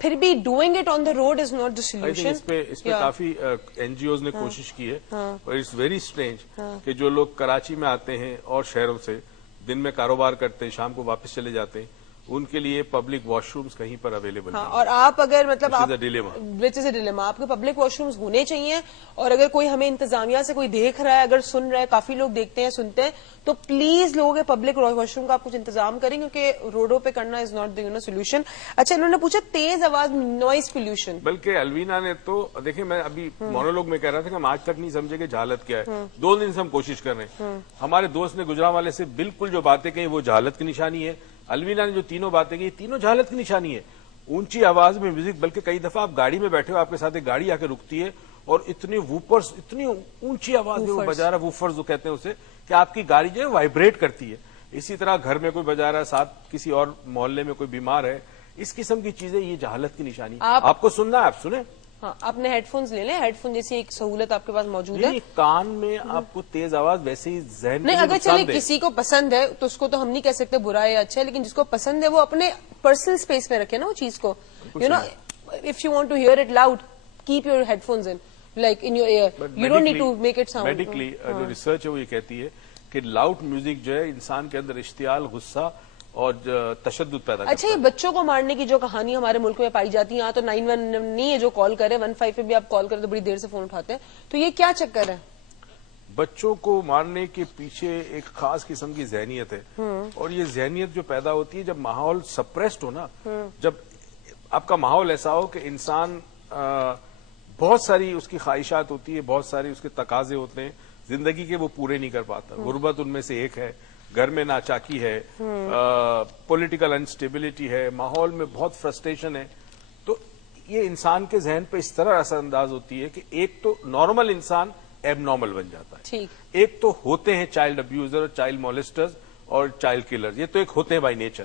پھر بھی doing it on the road is not the solution. اس پہ کافی NGOs نے کوشش کی ہے اور اٹس ویری اسٹرینج کہ جو لوگ کراچی میں آتے ہیں اور شہروں سے دن میں کاروبار کرتے ہیں شام کو واپس چلے جاتے ہیں ان کے لیے پبلک واش رومز کہیں پر اویلیبل ہیں. اور آپ اگر مطلب وچ از اے ڈیلیما آپ کے پبلک واش رومز ہونے چاہیے. اور اگر کوئی ہمیں انتظامیہ سے کوئی دیکھ رہا ہے, اگر سن رہا ہے, کافی لوگ دیکھتے ہیں سنتے ہیں, تو پلیز لوگوں کے پبلک واش روم کا آپ کچھ انتظام کریں کیونکہ روڈوں پہ کرنا از ناٹ دا سولوشن. اچھا انہوں نے پوچھا تیز آواز نوائز پولوشن. بلکہ الوینا نے تو دیکھیں میں ابھی مونولوگ میں کہہ رہا تھا کہ ہم آج تک نہیں سمجھے کہ جہالت کیا ہے. 2 دن سے ہم کوشش کر رہے ہیں. ہمارے دوست نے گجرانوالے سے بالکل جو باتیں کہیں وہ جہالت کی نشانی ہے. الوینا نے جو تینوں باتیں کی تینوں جہالت کی نشانی ہے. اونچی آواز میں میوزک, بلکہ کئی دفعہ آپ گاڑی میں بیٹھے ہو آپ کے ساتھ ایک گاڑی آ کے رکتی ہے اور اتنی ووپرز اتنی اونچی آواز میں وہ بجا رہا ہے, ووفرز جو کہتے ہیں اسے, کہ آپ کی گاڑی جو ہے وائبریٹ کرتی ہے. اسی طرح گھر میں کوئی بجا رہا ہے, ساتھ کسی اور محلے میں کوئی بیمار ہے, اس قسم کی چیزیں یہ جہالت کی نشانی. آپ کو سننا ہے آپ سنیں. ہاں اپنے ہیڈ فونز لے لیں. ہیڈ فون جیسی ایک سہولت آپ کے پاس موجود ہے. کان میں آپ کو تیز آواز ویسے ہی ذہن نہیں, اگر چلے کسی کو پسند ہے تو اس کو تو ہم نہیں کہہ سکتے برا ہے یا اچھا ہے, لیکن جس کو پسند ہے وہ اپنے پرسنل اسپیس میں رکھے نا وہ چیز کو. You know if you want to hear it loud keep your headphones in like in your ear. You don't need to make it sound. Medically جو ریسرچ ہے وہ یہ کہتی ہے کہ لاؤڈ میوزک جو ہے انسان کے اندر اشتعال, غصہ اور تشدد پیدا کرتا ہے. اچھا یہ بچوں کو مارنے کی جو کہانی ہمارے ملک میں پائی جاتی ہے, یہاں تو 91 نہیں ہے جو کال کرے, 15 پہ بھی آپ کال کرے تو بڑی دیر سے فون اٹھاتے ہیں, تو یہ کیا چکر ہے؟ بچوں کو مارنے کے پیچھے ایک خاص قسم کی ذہنیت ہے, اور یہ ذہنیت جو پیدا ہوتی ہے جب ماحول سپریسڈ ہو نا, جب آپ کا ماحول ایسا ہو کہ انسان بہت ساری اس کی خواہشات ہوتی ہے, بہت ساری اس کے تقاضے ہوتے ہیں زندگی کے, وہ پورے نہیں کر پاتا. غربت ان میں سے ایک ہے, گھر میں ناچاکی ہے, پولیٹیکل انسٹیبلٹی ہے, ماحول میں بہت فرسٹریشن ہے. تو یہ انسان کے ذہن پہ اس طرح اثر انداز ہوتی ہے کہ ایک تو نارمل انسان ایب نارمل بن جاتا ہے, ایک تو ہوتے ہیں چائلڈ ابیوزر, چائلڈ مولسٹرز اور چائلڈ کلر, یہ تو ایک ہوتے ہیں بائی نیچر.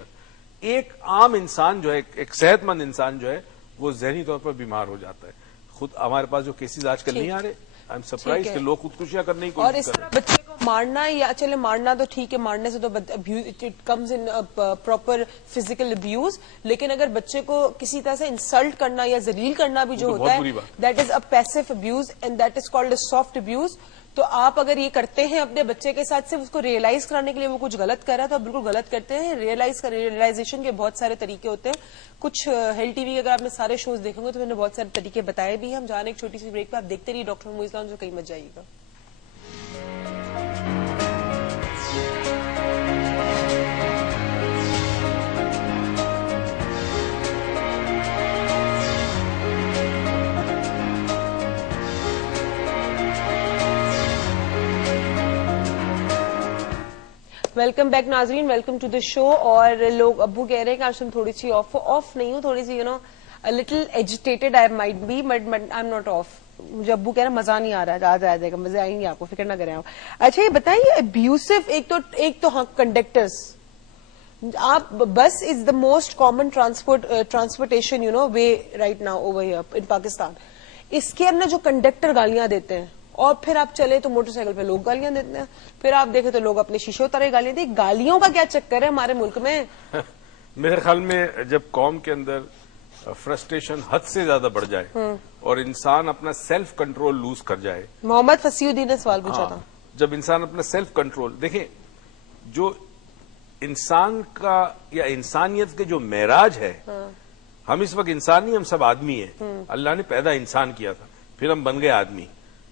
ایک عام انسان جو ہے, ایک صحت مند انسان جو ہے, وہ ذہنی طور پر بیمار ہو جاتا ہے. خود ہمارے پاس جو کیسز آج کل نہیں آ رہے, آئی ایم سرپرائز کہ لوگ خودکشیاں کرنے کی کوشش کر رہے ہیں. اور اس طرح بچے کو مارنا, یا چلے مارنا تو ٹھیک ہے, مارنے سے تو it comes in proper physical abuse, لیکن اگر بچے کو کسی طرح سے انسلٹ کرنا یا ذلیل کرنا بھی جو ہوتا ہے that is a passive abuse and that is called a soft abuse. تو آپ اگر یہ کرتے ہیں اپنے بچے کے ساتھ, صرف اس کو ریئلائز کرانے کے لیے وہ کچھ غلط کر رہا ہے تو آپ بالکل غلط کرتے ہیں. ریئلائزیشن کے بہت سارے طریقے ہوتے ہیں. کچھ ہیل ٹی وی اگر آپ نے سارے شوز دیکھیں گے تو میں نے بہت سارے طریقے بتائے بھی. ہم جانے ایک چھوٹی سی بریک پہ, آپ دیکھتے رہیے ڈاکٹر محمود اسلام, جو کہیں مت جائیے گا. ویلکم بیک ناظرین, ویلکم ٹو دا شو. اور لوگ ابو کہہ رہے ہیں کہ آج تم تھوڑی سی آف نہیں ہوں, تھوڑی سی little agitated I might be, but I am not off. مجھے ابو کہہ رہے ہیں مزہ نہیں آ رہا ہے, آ جائے گا, مزے آئیں گے آپ کو, فکر نہ کریں آپ. اچھا یہ بتائیے ابیوسو, ایک تو ہاں کنڈکٹرز, آپ bus is the most common transportation way right now over here in Pakistan. اس کے اندر جو کنڈکٹر گالیاں دیتے ہیں, اور پھر آپ چلے تو موٹر سائیکل پہ لوگ گالیاں دیتے ہیں, پھر آپ دیکھیں تو لوگ اپنے شیشے اتارے گالیاں دیتے. گالیوں کا کیا چکر ہے ہمارے ملک میں؟ میرے خیال میں جب قوم کے اندر فرسٹریشن حد سے زیادہ بڑھ جائے اور انسان اپنا سیلف کنٹرول لوز کر جائے. محمد فصیح الدین نے سوال پوچھا تھا. جب انسان اپنا سیلف کنٹرول, دیکھیں جو انسان کا یا انسانیت کے جو معراج ہے, ہم اس وقت انسان نہیں, ہم سب آدمی ہیں. اللہ نے پیدا انسان کیا تھا, پھر ہم بن گئے آدمی,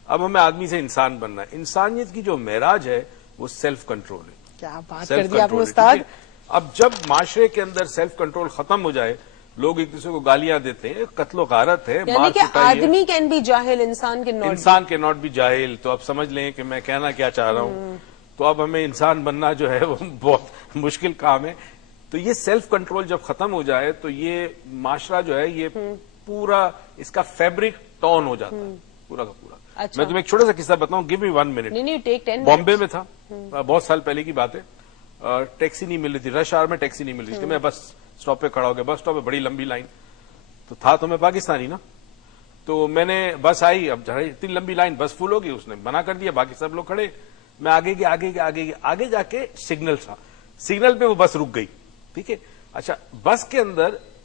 اب ہمیں آدمی سے انسان بننا ہے. انسانیت کی جو معراج ہے وہ سیلف کنٹرول ہے. کیا بات کر دی آپ نے استاد. اب جب معاشرے کے اندر سیلف کنٹرول ختم ہو جائے, لوگ ایک دوسرے کو گالیاں دیتے ہیں, قتل و غارت ہے, یعنی کہ آدمی کین بی جاہل, انسان کے ناٹ بی جاہل. تو اب سمجھ لیں کہ میں کہنا کیا چاہ رہا ہوں. تو اب ہمیں انسان بننا جو ہے وہ بہت مشکل کام ہے. تو یہ سیلف کنٹرول جب ختم ہو جائے تو یہ معاشرہ جو ہے یہ پورا اس کا فیبرک ٹون ہو جاتا ہے پورا کا پورا. میں تمہیں ایک چھوٹا سا قصہ بتاؤں, گیو می 1 منٹ. بامبے میں تھا, بہت سال پہلے کی بات ہے, ٹیکسی نہیں مل رہی تھی, رش آور میں ٹیکسی نہیں مل رہی تھی. میں بس اسٹاپ پہ کھڑا ہو گیا, بس اسٹاپ پہ بڑی لمبی لائن, تو میں پاکستانی نا, تو میں نے بس آئی, اب اتنی لمبی لائن, بس فل ہوگی, اس نے منع کر دیا, باقی سب لوگ کھڑے. میں آگے جا کے سگنل تھا, سگنل پہ وہ بس رک گئی. ٹھیک ہے, اچھا بس کے اندر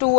to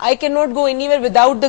I cannot go anywhere without the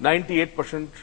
98%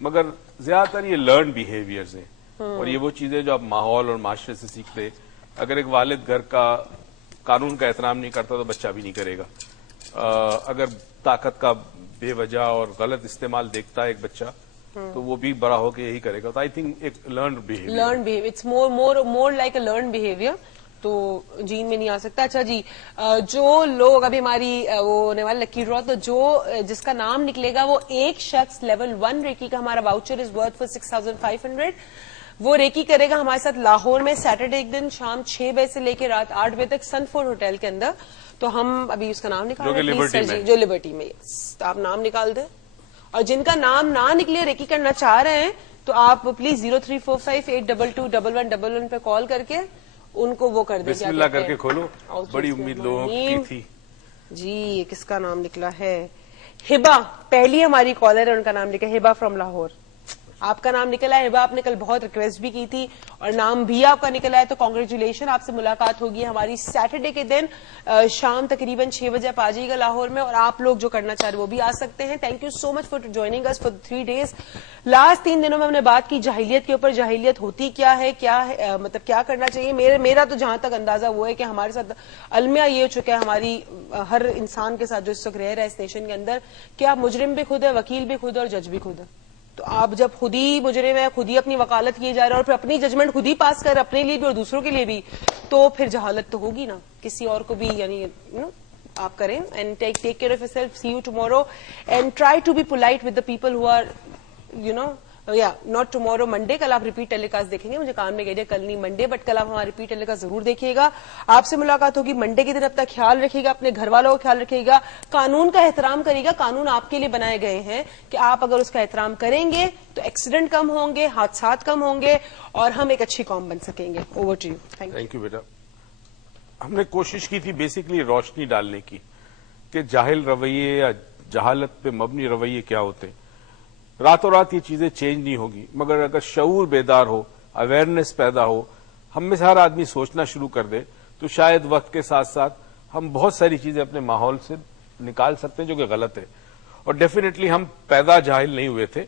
مگر زیادہ تر یہ لرن بیہیویئرز ہیں اور یہ وہ چیزیں جو آپ ماحول اور معاشرے سے سیکھتے. اگر ایک والد گھر کا قانون کا احترام نہیں کرتا تو بچہ بھی نہیں کرے گا. اگر طاقت کا بے وجہ اور غلط استعمال دیکھتا ہے ایک بچہ تو وہ بھی بڑا ہو کے یہی کرے گا. تو آئی تھنک ایک learn behaviour it's more like a learn behaviour. تو جین میں نہیں آ سکتا. اچھا جی, جو لوگ ابھی ہماری وہ ہونے والا لکی ڈرا, تو جو جس کا نام نکلے گا وہ ایک شخص لیول 1 ریکی کا ہمارا واؤچر از ورتھ فار 6500, وہ ریکی کرے گا ہمارے ساتھ لاہور میں سیٹرڈے ایک دن شام 6 بجے سے لے کے رات 8 بجے تک سن فورڈ ہوٹل کے اندر. تو ہم ابھی اس کا نام نکال رہے ہیں جو لبرٹی میں, آپ نام نکال دیں. اور جن کا نام نہ نکلے ریکی کرنا چاہ رہے ہیں تو آپ پلیز 0345822111 پہ کال کر کے ان کو وہ کر دیں. بسم اللہ کر کے کھولو, بڑی امید لوگوں کی تھی. جی کس کا نام نکلا ہے؟ ہبا, پہلی ہماری کالر ہے, ان کا نام نکلا ہبا فرام لاہور. آپ کا نام نکلا ہے ہبا, آپ نے کل بہت ریکویسٹ بھی کی تھی اور نام بھی آپ کا نکلا ہے, تو کانگریچولیشن. آپ سے ملاقات ہوگی ہماری سیٹرڈے کے دن شام تقریباً 6 بجے آپ آ جائیے گا لاہور میں, اور آپ لوگ جو کرنا چاہ رہے وہ بھی آ سکتے ہیں. Thank you so much for joining اس فار 3 days. لاسٹ 3 دنوں میں ہم نے بات کی جاہلیت کے اوپر. جاہلیت ہوتی کیا ہے, مطلب کیا کرنا چاہیے. میرا تو جہاں تک اندازہ وہ ہے کہ ہمارے ساتھ المیہ یہ ہو چکا ہے ہماری ہر انسان کے ساتھ جو اس وقت رہ رہا ہے اس نیشن کے اندر, کہ آپ مجرم بھی خود ہے, وکیل بھی خود ہے اور جج بھی خود ہے. تو آپ جب خود ہی مجرم ہے, خود ہی اپنی وکالت کیے جا رہے ہیں اور پھر اپنی ججمنٹ خود ہی پاس کر اپنے لیے بھی اور دوسروں کے لیے بھی, تو پھر جہالت تو ہوگی نا, کسی اور کو بھی یعنی آپ کریں. And take care of yourself. See you tomorrow and try to be polite with the people who are not tomorrow, Monday. کل آپ ریپیٹ ٹیلی کاسٹ دیکھیں گے, مجھے کام نے کہہ دیا کل نہیں منڈے, بٹ کل آپ ہمارا ریپیٹ ٹیلی کاسٹ ضرور دیکھیے گا. آپ سے ملاقات ہوگی منڈے کے دن. اب تک خیال رکھیے گا, اپنے گھر والوں کا خیال رکھیے گا, قانون کا احترام کریے گا. قانون آپ کے لیے بنائے گئے ہیں کہ آپ اگر اس کا احترام کریں گے تو ایکسیڈنٹ کم ہوں گے, حادثات کم ہوں گے اور ہم ایک اچھی قوم بن سکیں گے. Over to you. Thank you بیٹا. ہم نے کوشش کی تھی بیسیکلی روشنی ڈالنے کی کہ جاہل رویے یا جہالت پہ مبنی رویے کیا ہوتے ہیں. راتوں رات یہ چیزیں چینج نہیں ہوگی, مگر اگر شعور بیدار ہو, اویئرنیس پیدا ہو, ہم میں سے ہر آدمی سوچنا شروع کر دے, تو شاید وقت کے ساتھ ساتھ ہم بہت ساری چیزیں اپنے ماحول سے نکال سکتے ہیں جو کہ غلط ہے. اور ڈیفینیٹلی ہم پیدا جاہل نہیں ہوئے تھے,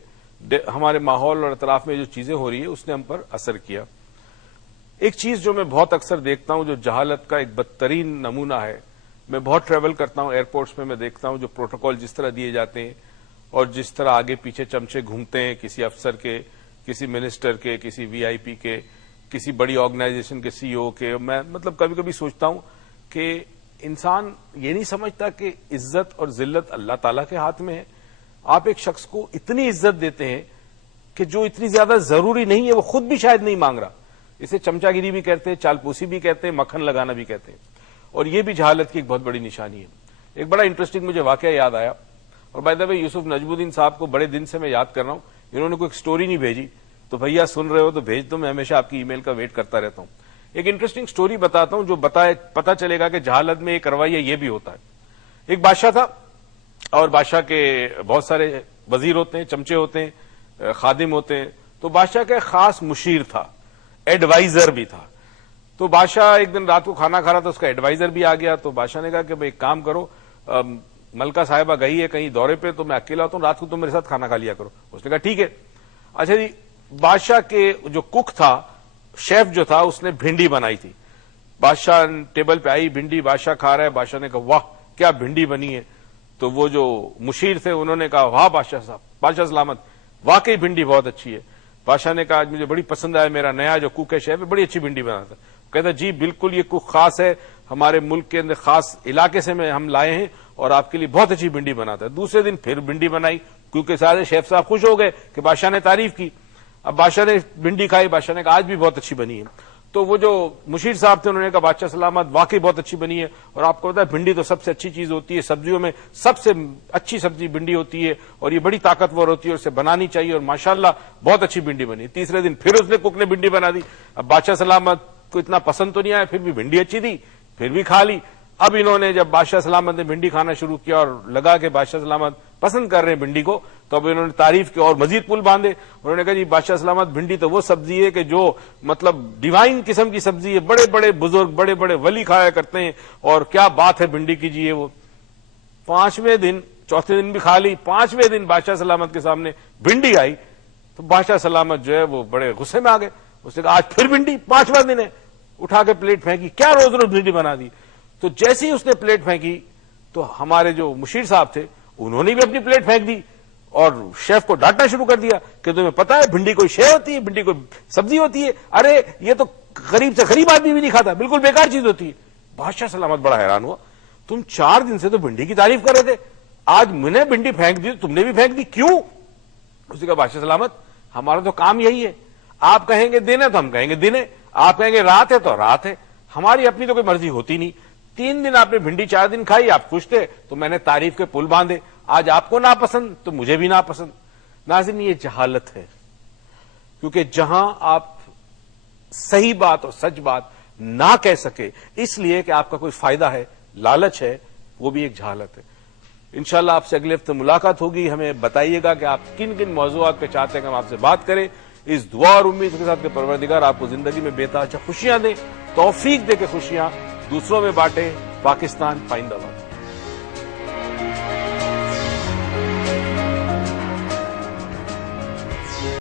ہمارے ماحول اور اطراف میں جو چیزیں ہو رہی ہے اس نے ہم پر اثر کیا. ایک چیز جو میں بہت اکثر دیکھتا ہوں جو جہالت کا ایک بدترین نمونہ ہے, میں بہت ٹریول کرتا ہوں ایئرپورٹس میں دیکھتا ہوں جو پروٹوکول جس طرح دیے جاتے ہیں اور جس طرح آگے پیچھے چمچے گھومتے ہیں کسی افسر کے, کسی منسٹر کے, کسی وی آئی پی کے, کسی بڑی آرگنائزیشن کے سی او کے. میں مطلب کبھی کبھی سوچتا ہوں کہ انسان یہ نہیں سمجھتا کہ عزت اور ذلت اللہ تعالیٰ کے ہاتھ میں ہے. آپ ایک شخص کو اتنی عزت دیتے ہیں کہ جو اتنی زیادہ ضروری نہیں ہے وہ خود بھی شاید نہیں مانگ رہا. اسے چمچا گیری بھی کہتے ہیں, چال پوسی بھی کہتے ہیں, مکھن لگانا بھی کہتے ہیں, اور یہ بھی جہالت کی ایک بہت بڑی نشانی ہے. ایک بڑا انٹرسٹنگ مجھے واقعہ یاد آیا, اور بائی دا وے یوسف نجم الدین صاحب کو بڑے دن سے میں یاد کر رہا ہوں, انہوں نے کوئی ایک سٹوری نہیں بھیجی, تو بھیا سن رہے ہو تو بھیج دو, میں ہمیشہ آپ کی ای میل کا ویٹ کرتا رہتا ہوں. ایک انٹرسٹنگ سٹوری بتاتا ہوں جو پتا چلے گا کہ جہالت میں ایک رویہ یہ بھی ہوتا ہے. ایک بادشاہ تھا اور بادشاہ کے بہت سارے وزیر ہوتے ہیں, چمچے ہوتے ہیں, خادم ہوتے ہیں. تو بادشاہ کا ایک خاص مشیر تھا, ایڈوائزر بھی تھا. تو بادشاہ ایک دن رات کو کھانا کھا رہا تھا, اس کا ایڈوائزر بھی آ گیا. تو بادشاہ نے کہا کہ بھائی ایک کام کرو, ملکہ صاحبہ گئی ہے کہیں دورے پہ, تو میں اکیلا ہوتا ہوں, رات کو تم میرے ساتھ کھانا کھا لیا کرو. اس نے کہا ٹھیک ہے. اچھا جی, بادشاہ کے جو کک تھا, شیف جو تھا, اس نے بھنڈی بنائی تھی. بادشاہ ٹیبل پہ آئی بھنڈی, بادشاہ کھا رہا ہے. بادشاہ نے کہا واہ کیا بھنڈی بنی ہے. تو وہ جو مشیر تھے انہوں نے کہا واہ بادشاہ صاحب, بادشاہ سلامت, واقعی بھنڈی بہت اچھی ہے. بادشاہ نے کہا آج مجھے بڑی پسند آیا, میرا نیا جو کک ہے شیف ہے, بڑی اچھی بھنڈی بناتا. کہتا جی بالکل یہ کک خاص ہے, ہمارے ملک کے اندر خاص علاقے سے ہم لائے ہیں اور آپ کے لیے بہت اچھی بھنڈی بناتا ہے. دوسرے دن پھر بھنڈی بنائی, کیونکہ سارے شیف صاحب خوش ہو گئے کہ بادشاہ نے تعریف کی. اب بادشاہ نے بھنڈی کھائی, بادشاہ نے کہا آج بھی بہت اچھی بنی ہے. تو وہ جو مشیر صاحب تھے انہوں نے کہا بادشاہ سلامت واقعی بہت اچھی بنی ہے, اور آپ کو پتا ہے بھنڈی تو سب سے اچھی چیز ہوتی ہے, سبزیوں میں سب سے اچھی سبزی بھنڈی ہوتی ہے, اور یہ بڑی طاقتور ہوتی ہے, اور اسے بنانی چاہیے, اور ماشاءاللہ بہت اچھی بھنڈی بنی. تیسرے دن پھر اس نے کک نے بھنڈی بنا دی. اب بادشاہ سلامت کو اتنا پسند تو نہیں آیا, پھر بھی بھنڈی اچھی تھی, پھر بھی کھا لی. اب انہوں نے جب بادشاہ سلامت نے بھنڈی کھانا شروع کیا اور لگا کہ بادشاہ سلامت پسند کر رہے ہیں بھنڈی کو, تو اب انہوں نے تعریف کی اور مزید پل باندھے. انہوں نے کہا جی بادشاہ سلامت بھنڈی تو وہ سبزی ہے کہ جو مطلب ڈیوائن قسم کی سبزی ہے, بڑے بڑے بزرگ بڑے بڑے ولی کھایا کرتے ہیں, اور کیا بات ہے بھنڈی کی جی. وہ 5ویں دن, چوتھے دن بھی کھا لی, 5ویں دن بادشاہ سلامت کے سامنے بھنڈی آئی, تو بادشاہ سلامت جو ہے وہ بڑے غصے میں آ گئے. اس نے کہا آج پھر بھنڈی, 5واں دن ہے. اٹھا کے پلیٹ پھینکی, کیا روز روز بھنڈی بنا دی. تو جیسے ہی اس نے پلیٹ پھینکی تو ہمارے جو مشیر صاحب تھے انہوں نے بھی اپنی پلیٹ پھینک دی اور شیف کو ڈانٹنا شروع کر دیا کہ تمہیں پتا ہے بھنڈی کوئی شے ہوتی ہے, بھنڈی کوئی سبزی ہوتی ہے, ارے یہ تو غریب سے غریب آدمی بھی نہیں کھاتا, بالکل بیکار چیز ہوتی ہے. بادشاہ سلامت بڑا حیران ہوا, تم 4 دن سے تو بھنڈی کی تعریف کر رہے تھے, آج میں نے بھنڈی پھینک دی تم نے بھی پھینک دی, کیوں؟ اس نے کہا بادشاہ سلامت ہمارا تو کام یہی ہے, آپ کہیں گے دن ہے تو ہم کہیں گے دن ہے, آپ کہیں گے رات ہے تو رات ہے, ہماری اپنی تو کوئی مرضی ہوتی نہیں. 3 دن آپ نے بھنڈی 4 دن کھائی, آپ خوش تھے تو میں نے تعریف کے پل باندھے, آج آپ کو ناپسند تو مجھے بھی ناپسند. ناظرین یہ جہالت ہے, کیونکہ جہاں آپ صحیح بات اور سچ بات نہ کہہ سکے اس لیے کہ آپ کا کوئی فائدہ ہے, لالچ ہے, وہ بھی ایک جہالت ہے. انشاءاللہ آپ سے اگلے ہفتے ملاقات ہوگی. ہمیں بتائیے گا کہ آپ کن کن موضوعات پہ چاہتے ہیں کہ ہم آپ سے بات کریں. اس دعا اور امید کے ساتھ کہ پروردگار آپ کو زندگی میں بے تحاشا خوشیاں دیں, توفیق دے کے خوشیاں دوسروں میں بانٹیں. پاکستان پائندہ باد.